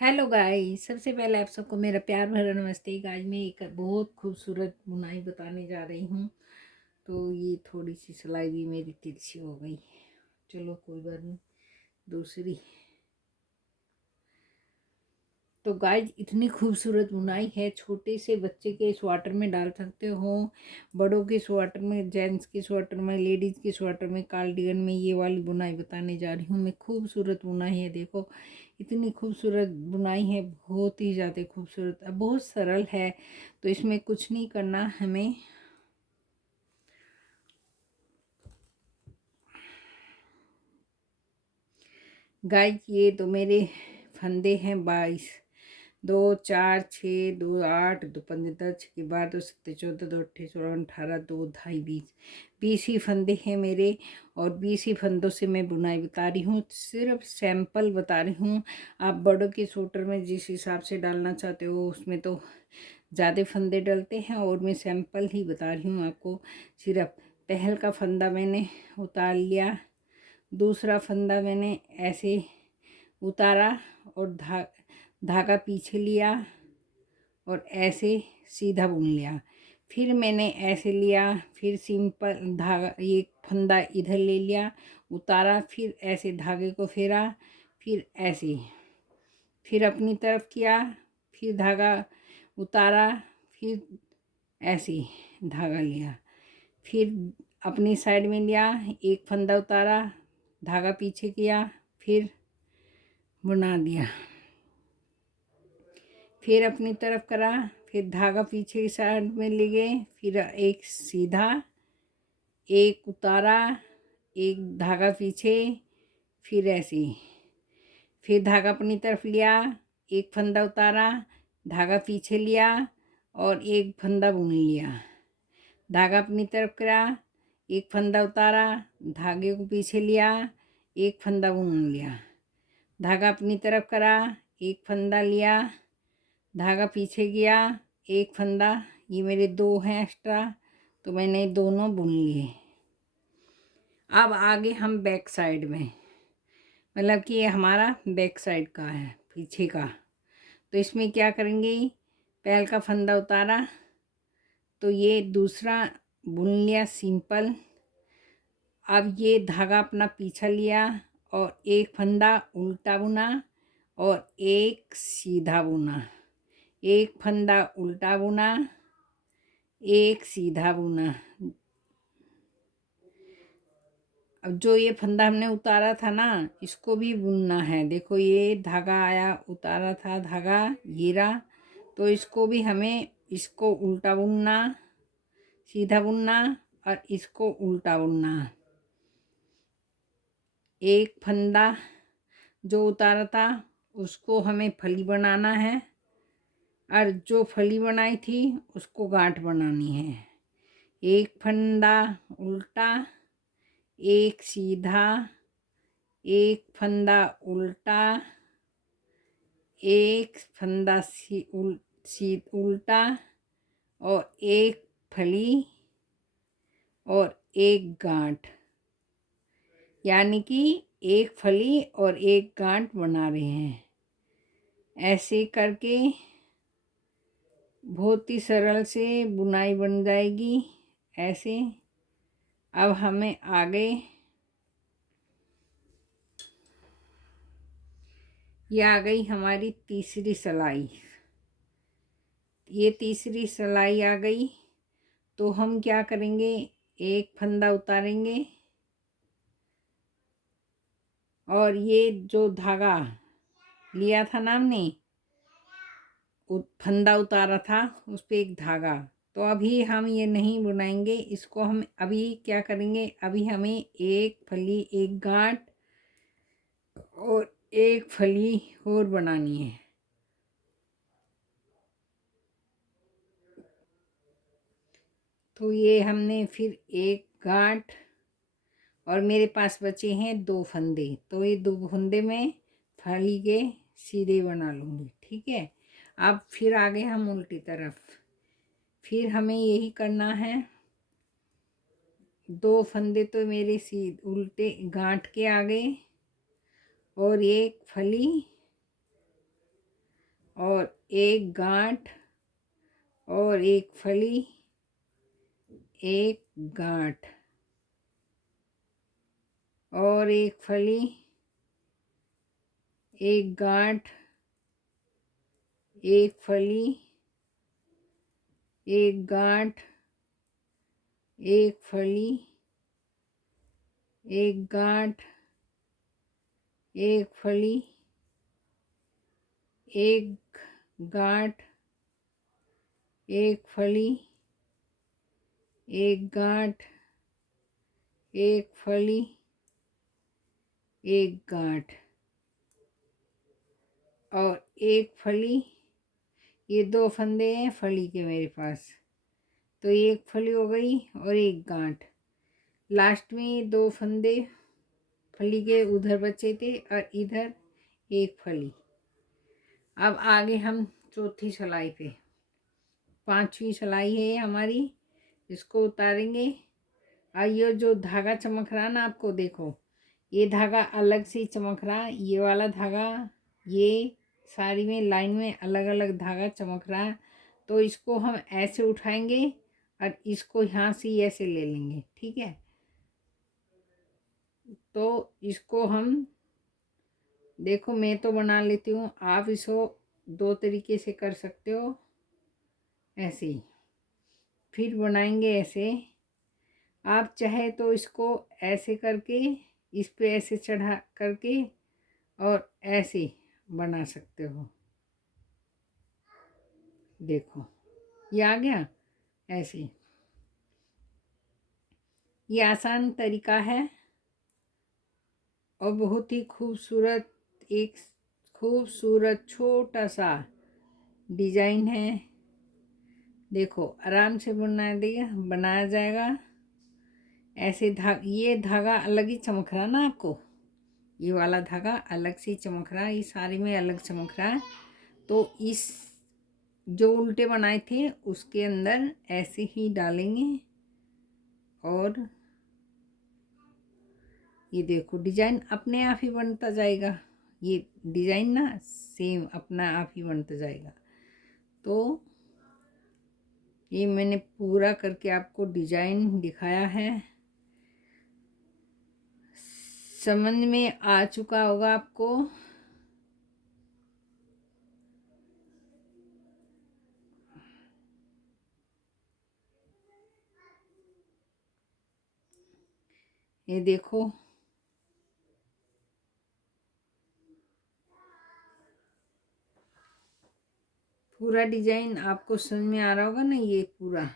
Hello guys, सबसे पहले आप सबको मेरा प्यार भरा नमस्ते। आज मैं एक बहुत खूबसूरत बुनाई बताने जा रही हूँ। तो ये थोड़ी सी सिलाई भी मेरी तिरछी हो गई। चलो कोई बात नहीं, दूसरी। तो गाइस, इतनी खूबसूरत बुनाई है। छोटे से बच्चे के स्वेटर में डाल सकते हो, बड़ों के स्वेटर में, जेंट्स के स्वेटर में, लेडीज़ के स्वेटर में, कार्डिगन में। ये वाली बुनाई बताने जा रही हूँ मैं। खूबसूरत बुनाई है, देखो इतनी खूबसूरत बुनाई है, बहुत ही ज़्यादा खूबसूरत। अब बहुत सरल है, तो इसमें कुछ नहीं करना हमें। गाइस, ये तो मेरे फंदे हैं 22। 2 4 6 2 8 2 15 10 6 12 2 17 14 2 18 16 18 2 ढाई 20 ही फंदे हैं मेरे। और 20 ही फंदों से मैं बुनाई बता रही हूँ, सिर्फ सैंपल बता रही हूँ। आप बड़ों के सूटर में जिस हिसाब से डालना चाहते हो उसमें तो ज़्यादा फंदे डलते हैं, और मैं सैंपल ही बता रही हूँ आपको। सिर्फ पहल का फंदा मैंने उतार लिया, दूसरा फंदा मैंने ऐसे उतारा और धागा पीछे लिया और ऐसे सीधा बुन लिया। फिर मैंने ऐसे लिया, फिर सिंपल धागा, एक फंदा इधर ले लिया, उतारा, फिर ऐसे धागे को फेरा, फिर ऐसे, फिर अपनी तरफ किया, फिर धागा उतारा, फिर ऐसे धागा लिया, फिर अपनी साइड में लिया, एक फंदा उतारा, धागा पीछे किया, फिर बुना दिया, फिर अपनी तरफ करा, फिर धागा पीछे की साइड में ले गए, फिर एक सीधा, एक उतारा, एक धागा पीछे, फिर ऐसे, फिर धागा अपनी तरफ लिया, एक फंदा उतारा, धागा पीछे लिया और एक फंदा बुन लिया, धागा अपनी तरफ करा, एक फंदा उतारा, धागे को पीछे लिया, एक फंदा बुन लिया, धागा अपनी तरफ करा, एक फंदा लिया, धागा पीछे गया, एक फंदा। ये मेरे 2 हैं एक्स्ट्रा, तो मैंने दोनों बुन लिए। अब आगे हम बैक साइड में, मतलब कि ये हमारा बैक साइड का है, पीछे का। तो इसमें क्या करेंगे, पहल का फंदा उतारा, तो ये दूसरा बुन लिया सिंपल। अब ये धागा अपना पीछा लिया और एक फंदा उल्टा बुना और एक सीधा बुना, एक फंदा उल्टा बुना, एक सीधा बुना। अब जो ये फंदा हमने उतारा था ना, इसको भी बुनना है। देखो ये धागा आया, उतारा था धागा, ये रहा, तो इसको भी हमें, इसको उल्टा बुनना, सीधा बुनना और इसको उल्टा बुनना। एक फंदा जो उतारा था उसको हमें फली बनाना है, और जो फली बनाई थी उसको गांठ बनानी है। एक फंदा उल्टा, एक सीधा, एक फंदा उल्टा, एक फंदा उल्टा और एक फली और एक गांठ, यानी कि एक फली और एक गांठ बना रहे हैं। ऐसे करके बहुत ही सरल से बुनाई बन जाएगी ऐसे। अब हमें आगे, ये आ गई हमारी तीसरी सिलाई। ये तीसरी सिलाई आ गई, तो हम क्या करेंगे, एक फंदा उतारेंगे और ये जो धागा लिया था ना हमने, फंदा उतारा था उस पे एक धागा, तो अभी हम ये नहीं बुनाएंगे इसको। हम अभी क्या करेंगे, अभी हमें एक फली, एक गांठ और एक फली और बनानी है। तो ये हमने फिर एक गांठ, और मेरे पास बचे हैं 2 फंदे, तो ये 2 फंदे में फली के सीधे बना लूँगी, ठीक है। अब फिर आगे हम उल्टी तरफ, फिर हमें यही करना है। 2 फंदे तो मेरे उल्टे गांठ के आ गए, और एक फली और एक गांठ और एक फली, एक गांठ और एक फली, एक गांठ, एक फली, एक गांठ, एक फली, एक गांठ, एक फली, एक गांठ, एक फली, एक गांठ, एक फली, एक गांठ और एक फली। ये 2 फंदे हैं फली के मेरे पास, तो एक फली हो गई और एक गांठ। लास्ट में ये 2 फंदे फली के उधर बचे थे और इधर एक फली। अब आगे हम चौथी सिलाई पे, 5वीं सिलाई है हमारी, इसको उतारेंगे। और ये जो धागा चमक रहा ना आपको, देखो ये धागा अलग से चमक रहा, ये वाला धागा, ये सारी में लाइन में अलग अलग धागा चमक रहा। तो इसको हम ऐसे उठाएंगे और इसको यहाँ से ऐसे ले लेंगे, ठीक है। तो इसको हम, देखो मैं तो बना लेती हूँ, आप इसको 2 तरीके से कर सकते हो, ऐसे ही। फिर बनाएंगे ऐसे, आप चाहे तो इसको ऐसे करके इस पे ऐसे चढ़ा करके और ऐसे बना सकते हो। देखो ये आ गया ऐसे। ये आसान तरीका है और बहुत ही खूबसूरत, एक खूबसूरत छोटा सा डिजाइन है। देखो आराम से बनाया जाएगा ऐसे। ये धागा अलग ही चमक रहा ना आपको, ये वाला धागा अलग से चमक रहा है, ये सारे में अलग चमक रहा है। तो इस जो उल्टे बनाए थे उसके अंदर ऐसे ही डालेंगे और ये देखो डिजाइन अपने आप ही बनता जाएगा। ये डिजाइन ना सेम अपना आप ही बनता जाएगा। तो ये मैंने पूरा करके आपको डिजाइन दिखाया है, समझ में आ चुका होगा आपको। ये देखो पूरा डिजाइन आपको समझ में आ रहा होगा ना, ये पूरा।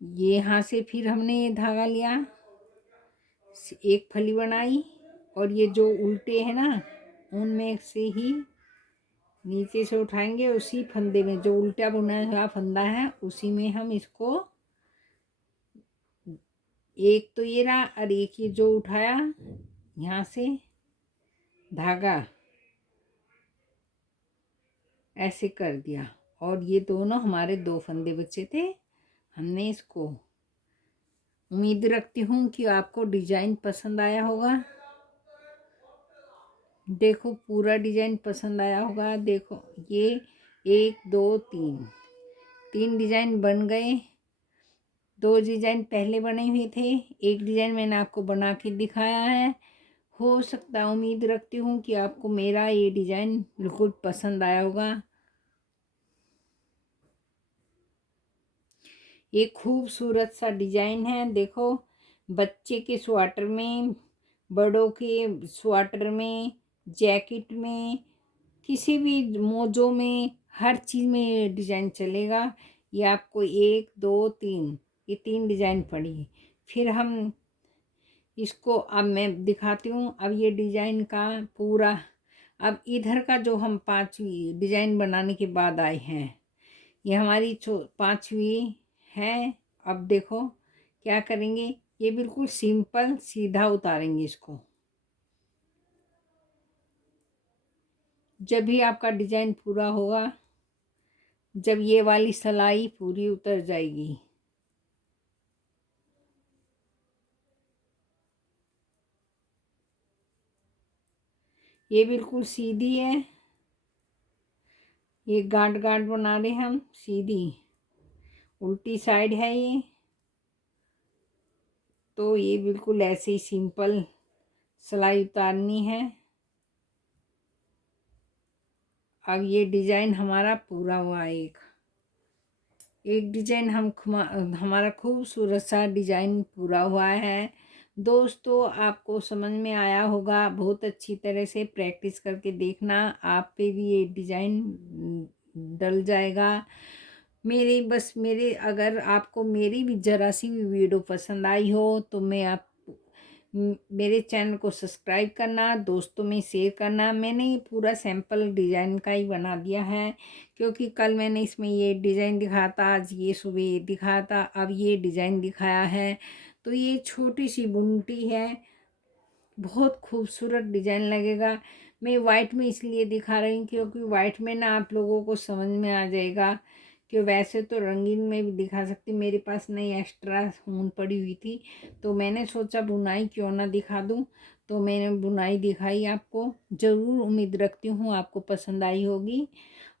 ये यहाँ से फिर हमने ये धागा लिया, एक फली बनाई और ये जो उल्टे हैं ना उनमें से ही नीचे से उठाएंगे, उसी फंदे में जो उल्टा बुना हुआ फंदा है उसी में हम इसको, एक तो ये रहा और एक ये जो उठाया यहाँ से धागा ऐसे कर दिया और ये दोनों हमारे 2 फंदे बचे थे। हमने इसको, उम्मीद रखती हूँ कि आपको डिजाइन पसंद आया होगा। देखो पूरा डिजाइन पसंद आया होगा। देखो ये 1 2 3 डिजाइन बन गए। 2 डिजाइन पहले बने हुए थे, एक डिजाइन मैंने आपको बना के दिखाया है। हो सकता है, उम्मीद रखती हूँ कि आपको मेरा ये डिजाइन बिल्कुल पसंद आया होगा। ये खूबसूरत सा डिजाइन है। देखो बच्चे के स्वेटर में, बड़ों के स्वेटर में, जैकेट में, किसी भी मोजों में, हर चीज़ में ये डिजाइन चलेगा। ये आपको 1 2 3 ये 3 डिजाइन पड़ी। फिर हम इसको, अब मैं दिखाती हूँ। अब ये डिजाइन का पूरा, अब इधर का जो हम 5वीं डिजाइन बनाने के बाद आए हैं, ये हमारी 5वीं है। अब देखो क्या करेंगे, ये बिल्कुल सिंपल सीधा उतारेंगे इसको। जब भी आपका डिजाइन पूरा होगा, जब ये वाली सिलाई पूरी उतर जाएगी, ये बिल्कुल सीधी है, ये गांठ गांठ बना रहे हम सीधी। उल्टी साइड है ये, तो ये बिल्कुल ऐसे ही सिंपल सिलाई उतारनी है। अब ये डिजाइन हमारा पूरा हुआ। एक डिजाइन हमारा खूबसूरत सा डिजाइन पूरा हुआ है। दोस्तों आपको समझ में आया होगा, बहुत अच्छी तरह से प्रैक्टिस करके देखना, आप पे भी ये डिजाइन डल जाएगा। मेरे अगर आपको मेरी भी ज़रा सी भी वीडियो पसंद आई हो तो मेरे चैनल को सब्सक्राइब करना, दोस्तों में शेयर करना। मैंने ये पूरा सैंपल डिज़ाइन का ही बना दिया है, क्योंकि कल मैंने इसमें ये डिज़ाइन दिखाया था, आज ये सुबह ये दिखाया था, अब ये डिज़ाइन दिखाया है। तो ये छोटी सी बुनती है, बहुत खूबसूरत डिज़ाइन लगेगा। मैं वाइट में इसलिए दिखा रही हूँ क्योंकि वाइट में ना आप लोगों को समझ में आ जाएगा, कि वैसे तो रंगीन में भी दिखा सकती, मेरे पास नहीं एक्स्ट्रा ऊन पड़ी हुई थी, तो मैंने सोचा बुनाई क्यों ना दिखा दूँ, तो मैंने बुनाई दिखाई आपको। ज़रूर उम्मीद रखती हूँ आपको पसंद आई होगी।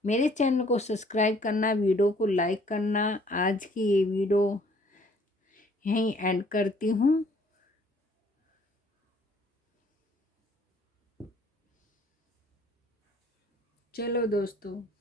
मेरे चैनल को सब्सक्राइब करना, वीडियो को लाइक करना। आज की ये वीडियो यहीं एंड करती हूँ। चलो दोस्तों।